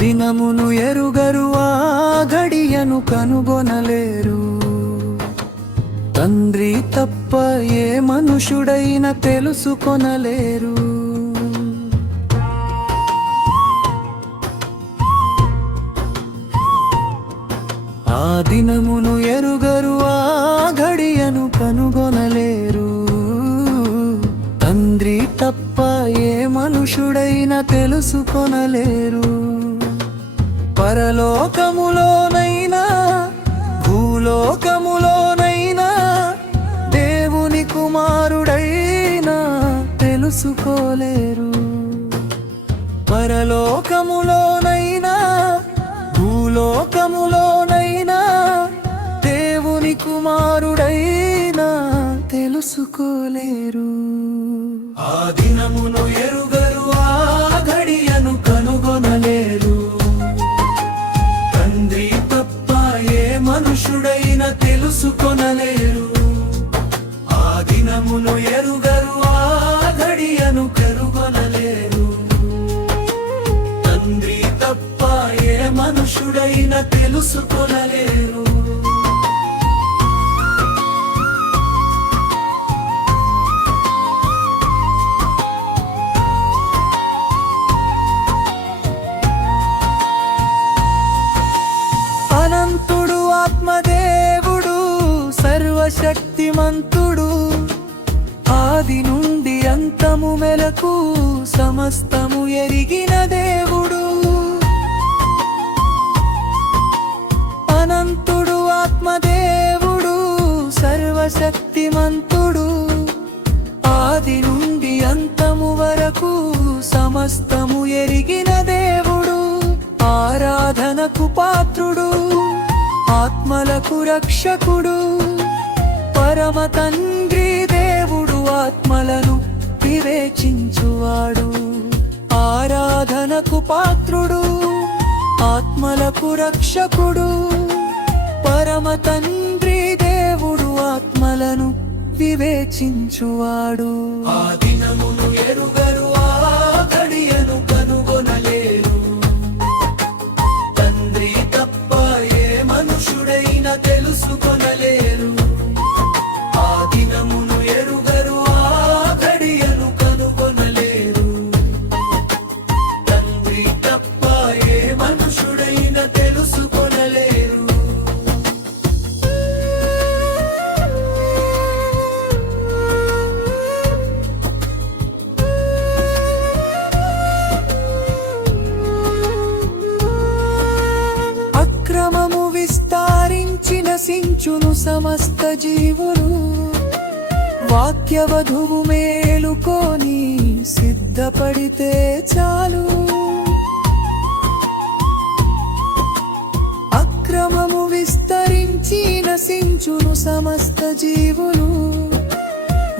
దినమును ఎరుగరు, ఆ ఘడియను కనుగొనలేరు. తండ్రి తప్ప ఏ మనుషుడైనా తెలుసుకొనలేరు. ఆ దినమును ఎరుగరు, ఆ ఘడియను కనుగొనలేరు. తండ్రి తప్ప ఏ మనుషుడైనా తెలుసుకొనలేరు. పరలోకములోనైనా భూలోకములోనైనా దేవుని కుమారుడైనా తెలుసుకోలేరు. పరలోకములోనైనా భూలోకములోనైనా దేవుని కుమారుడైనా తెలుసుకోలేరు. ఆ దినమును ఎరుగరు, ఆ ఘడియను కనుగొనలేరు. తండ్రి తప్ప ఏ మనుషుడైనా తెలుసుకొనలేరు. ఆ దినమును ఎరుగరు, ఆ ఘడియను కనుగొనలేరు. తండ్రి తప్ప ఏ మనుషుడైనా తెలుసుకొనలేరు. అనంతుడు ఆత్మదేవుడు, సర్వశక్తిమంతుడు, ఆది నుండి అంతము మెలకు సమస్తము ఎరిగిన దేవుడు. అనంతుడు ఆత్మదేవుడు, సర్వశక్తిమంతుడు, ఆది నుండి అంతము వరకు సమస్తము ఎరిగిన దేవుడు. ఆరాధనకు పాత్రుడు, ఆత్మలకు రక్షకుడు, పరమ తండ్రి దేవుడు, ఆత్మలను వివేచించువాడు. ఆరాధనకు పాత్రుడు, ఆత్మలకు రక్షకుడు, పరమ తండ్రి దేవుడు, ఆత్మలను వివేచించువాడు. ఆ దినమును ఎరుగరు, ఆ ఘడియను కనుగొనలేరు. తండ్రి తప్ప ఏ మనుషుడైనా తెలుసుకొనలేరు. ఆ దినమును ఎరుగరు, ఆ ఘడియను కనుగొనలేరు. తండ్రి తప్ప ఏ మనుషుడైనా తెలుసుకొనలేరు. అక్రమము విస్తారించి నశించును సమస్త జీవులు. వాక్యవధువు మేలుకొని సిద్ధపడితే చాలు. అక్రమము విస్తరించి నశించును సమస్త జీవులు.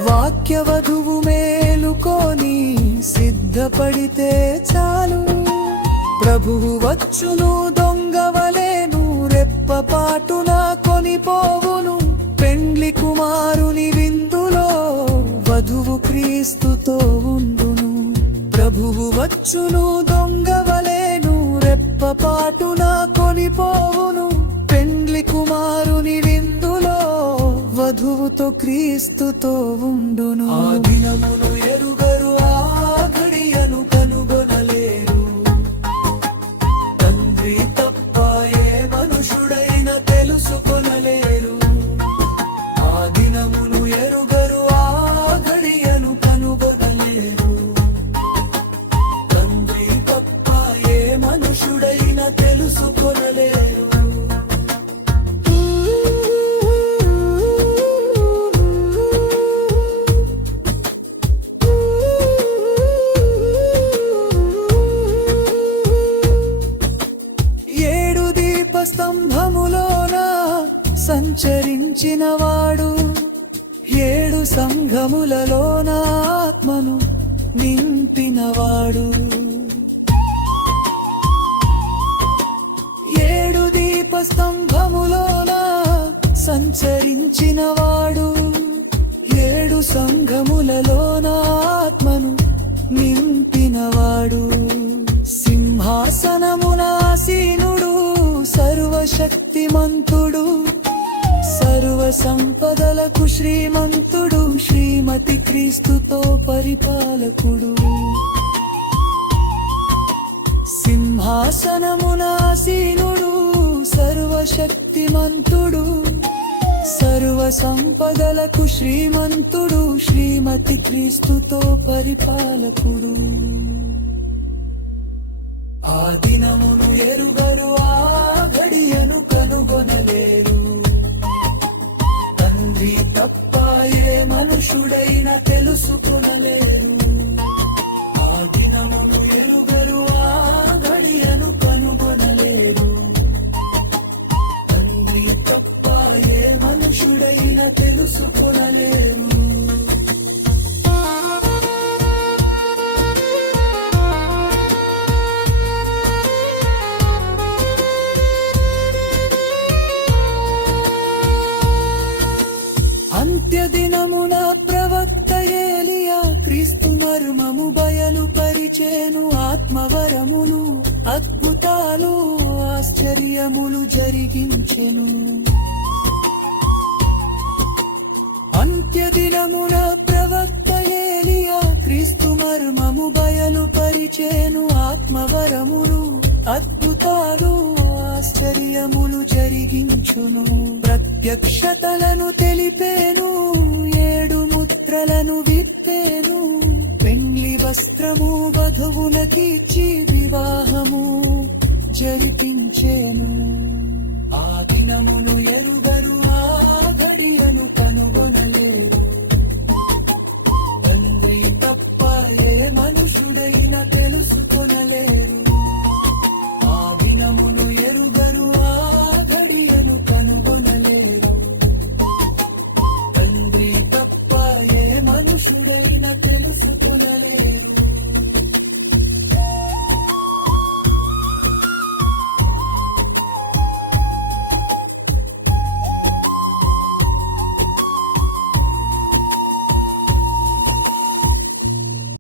వాక్యవధువు మేలుకొని సిద్ధపడితే చాలు. ప్రభువు వచ్చును దొంగవలేను, రెప్పపాటున కొనిపోవును. పెండ్లి కుమారుని విందులో వధువు క్రీస్తుతో ఉండును. ప్రభువు వచ్చును దొంగవలేను, రెప్పపాటున కొనిపోవును. పెండ్లి కుమారుని విందులో వధువుతో క్రీస్తుతో ఉండును. ఆ దినమును ఎరుగరు, ఆ ఘడియను కనుగొనలేరు. తండ్రి తప్ప ఏ మనుషుడైనా తెలుసుకొనలేరు. ఆ దినమును ఎరుగరు, ఆ ఘడియను కనుగొనలేరు. తండ్రి తప్ప ఏ మనుషుడైనా తెలుసుకొనలేరు. స్తంభములోన సంచరించినవాడు, 7 సంఘములలోన ఆత్మను నింపినవాడు. 7 దీపస్తంభములోన సంచరించినవాడు, 7 సంఘములలోన ఆత్మను నింపినవాడు. సింహాసనమున శక్తిమంతుడు సర్వ సంపదలకు శ్రీమంతుడు శ్రీమతి క్రీస్తుతో పరిపాలకుడు సింహాసనమునాసీనుడు సర్వశక్తిమంతుడు సర్వ సంపదలకు శ్రీమంతుడు శ్రీమతి క్రీస్తుతో పరిపాలకుడు ఆ దినమును ఎరుగరు ఆ ఘడియను కనుగొనలేరు తండ్రి తప్ప ఏ మనుషుడైనా తెలుసుకొనలేరు ఆ దినమును ఎరుగరు ఆ ఘడియను కనుగొనలేరు తండ్రి తప్ప ఏ మనుషుడైనా తెలుసుకొనలేరు అంత్యదినమున ప్రవక్త ఏలియా క్రీస్తు మర్మము బయలు పరిచేను ఆత్మవరములు అద్భుతాలు ఆశ్చర్యములు జరిగించెను అంత్యదినమున ప్రవక్త ఏలియా క్రీస్తు మర్మము బయలు పరిచేను ఆత్మవరములు అద్భుతాలు ఆశ్చర్యములు జరిగించును ప్రత్యక్షతలను తెలిపేను 7 ముద్రలను విప్పేను పెండ్లి వస్త్రము వధువులకిచ్చి వివాహము జరిపించేను ఆ దినమును ఎరుగ